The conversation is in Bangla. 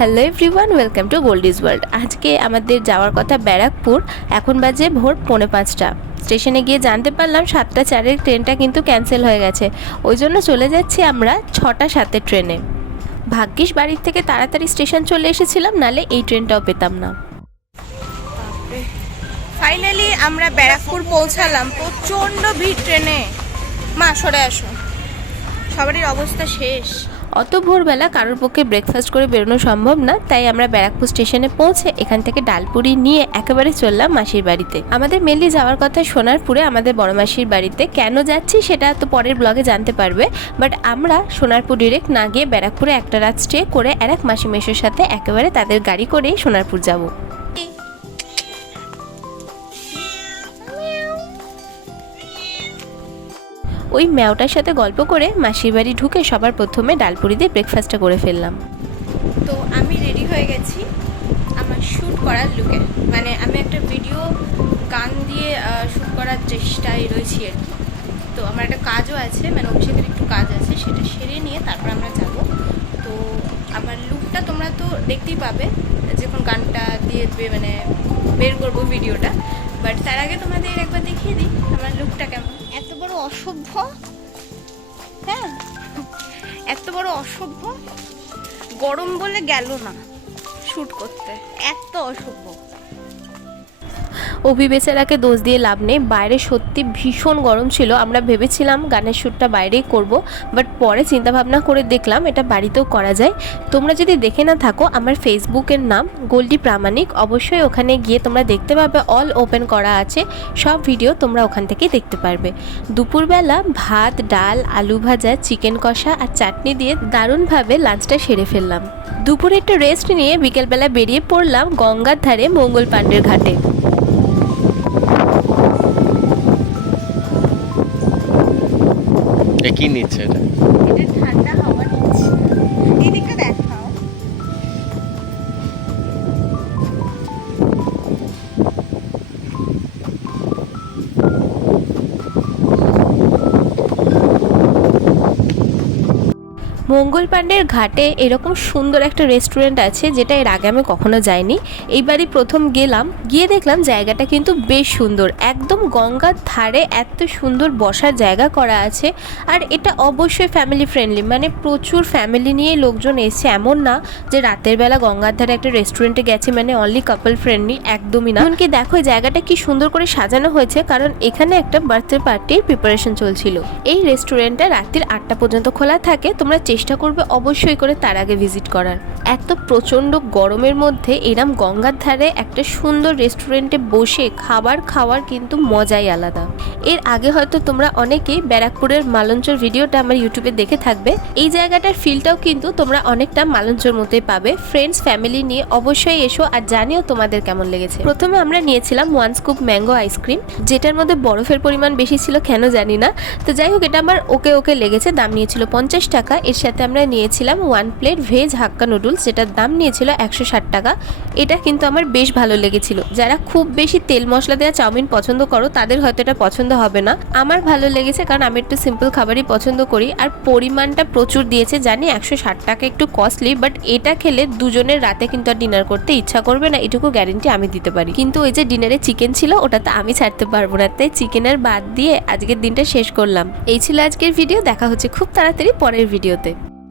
Hello everyone, welcome to Goldie's world. আজকে আমাদের যাওয়ার কথা ব্যারাকপুর। এখন বাজে ভোর 4:45। স্টেশনে গিয়ে জানতে পারলাম 7:04 ট্রেনটা কিন্তু ক্যান্সেল হয়ে গেছে। ওই জন্য চলে যাচ্ছি আমরা 6:07 ট্রেনে। ভাগ্যিস বাড়ির থেকে তাড়াতাড়ি স্টেশন চলে এসেছিলাম, নালে এই ট্রেনটাও পেতাম না। ফাইনালি আমরা ব্যারাকপুর পৌঁছালাম। প্রচণ্ড ভিড় ট্রেনে। মা সরে আসো, সবারই অবস্থা শেষ। অত ভোরবেলা কারোর পক্ষে ব্রেকফাস্ট করে বেরোনো সম্ভব না, তাই আমরা ব্যারাকপুর স্টেশনে পৌঁছে এখান থেকে ডালপুরি নিয়ে একেবারে চললাম মাসির বাড়িতে। আমাদের মেনলি যাওয়ার কথা সোনারপুরে, আমাদের বড় মাসির বাড়িতে। কেন যাচ্ছি সেটা তো পরের ব্লগে জানতে পারবে, বাট আমরা সোনারপুর ডিরেক্ট না গিয়ে ব্যারাকপুরে একটা রাত স্টে করে আর এক মাসি মেশোর সাথে একেবারে তাদের গাড়ি করেই সোনারপুর যাব। ওই ম্যাওটার সাথে গল্প করে মাসির বাড়ি ঢুকে সবার প্রথমে ডালপুরি দিয়ে ব্রেকফাস্টটা করে ফেললাম। তো আমি রেডি হয়ে গেছি আমার শ্যুট করার লুকে, মানে আমি একটা ভিডিও গান দিয়ে শ্যুট করার চেষ্টায় রয়েছি আর কি। তো আমার একটা কাজও আছে, মানে অভিষেকের একটু কাজ আছে, সেটা সেরে নিয়ে তারপর আমরা যাব। তো আমার লুকটা তোমরা তো দেখতেই পাবে যখন গানটা দিয়ে মানে বের করবো ভিডিওটা, বাট তার আগে তোমাদের একবার দেখিয়ে দিই আমার লুকটা কেমন। এত বড় অসভ্য, হ্যাঁ এত বড় অসভ্য, গরম বলে গেল না শ্যুট করতে, এত অসভ্য। অভি বেচারাকে দোষ দিয়ে লাভ নেই, বাইরে সত্যি ভীষণ গরম ছিল। আমরা ভেবেছিলাম গানের শ্যুটটা বাইরেই করব, বাট পরে চিন্তাভাবনা করে দেখলাম এটা বাড়িতেও করা যায়। তোমরা যদি দেখে না থাকো, আমার ফেসবুকের নাম গোল্ডি প্রামাণিক, অবশ্যই ওখানে গিয়ে তোমরা দেখতে পাবে, অল ওপেন করা আছে, সব ভিডিও তোমরা ওখান থেকেই দেখতে পারবে। দুপুরবেলা ভাত, ডাল, আলু ভাজা, চিকেন কষা আর চাটনি দিয়ে দারুণভাবে লাঞ্চটা সেরে ফেললাম। দুপুরে একটু রেস্ট নিয়ে বিকেলবেলা বেরিয়ে পড়লাম গঙ্গার ধারে মঙ্গল পাণ্ডের ঘাটে। কি নিচ্ছে এটা? এটা ঠান্ডা হাওয়া নিচ্ছে। এদিকে দেখাও। মঙ্গল পাণ্ডের ঘাটে এরকম সুন্দর একটা রেস্টুরেন্ট আছে, যেটা এর আগে আমি কখনো যাইনি। এইবারই প্রথম গেলাম, গিয়ে দেখলাম জায়গাটা কিন্তু বেশ সুন্দর, একদম গঙ্গার ধারে এত সুন্দর বসার জায়গা করা আছে। আর এটা অবশ্যই ফ্যামিলি ফ্রেন্ডলি, মানে প্রচুর ফ্যামিলি নিয়ে লোকজন এসছে, এমন না যে রাতের বেলা গঙ্গার ধারে একটা রেস্টুরেন্টে গেছে মানে অনলি কাপল ফ্রেন্ডলি, একদমই না। এমনকি দেখো জায়গাটা কি সুন্দর করে সাজানো হয়েছে, কারণ এখানে একটা বার্থডে পার্টির প্রিপারেশন চলছিল। এই রেস্টুরেন্টটা রাত্রির 8টা পর্যন্ত খোলা থাকে, তোমরা চেষ্টা করবে অবশ্যই করে তার আগে ভিজিট করার। এত প্রচণ্ড গরমের মধ্যে এরম গঙ্গার ধারে একটা সুন্দর রেস্টুরেন্টে বসে খাবার খাওয়ার কিন্তু মজাই আলাদা। এর আগে হয়তো তোমরা অনেকেই ব্যারাকপুরের মালঞ্চর ভিডিওটা আমার ইউটিউবে দেখে থাকবে। এই জায়গাটার ফিলটাও কিন্তু তোমরা অনেকটা মালঞ্চর মতোই পাবে। ফ্রেন্ডস ফ্যামিলি নিয়ে অবশ্যই এসো আর জানিও তোমাদের কেমন লেগেছে। প্রথমে আমরা নিয়েছিলাম 1 স্কুপ ম্যাঙ্গো আইসক্রিম, যেটার মধ্যে বরফের পরিমাণ বেশি ছিল, কেন জানি না। তো যাই হোক, এটা আমার ওকে লেগেছে। দাম নিয়েছিল 50 টাকা। এর সাথে আমরা নিয়েছিলাম 1 প্লেট ভেজ হাক্কা নুডলস, যেটার দাম নিয়েছিল 160 টাকা। এটা কিন্তু আমার বেশ ভালো লেগেছিল। যারা খুব বেশি তেল মশলা দেওয়া চাউমিন পছন্দ করো তাদের হয়তো এটা পছন্দ হবে না, আমার ভালো লেগেছে, কারণ আমি একটু সিম্পল খাবারই পছন্দ করি। আর পরিমাণটা প্রচুর দিয়েছে, জানি 160 টাকা একটু কস্টলি, বাট এটা খেলে দুজনের রাতে কিন্তু আর ডিনার করতে ইচ্ছা করবে না, এটুকু গ্যারেন্টি আমি দিতে পারি। কিন্তু ওই যে ডিনারে চিকেন ছিল, ওটা তো আমি ছাড়তে পারবো না, তাই চিকেনের বাদ দিয়ে আজকের দিনটা শেষ করলাম। এই ছিল আজকের ভিডিও। দেখা হচ্ছে খুব তাড়াতাড়ি পরের ভিডিওতে।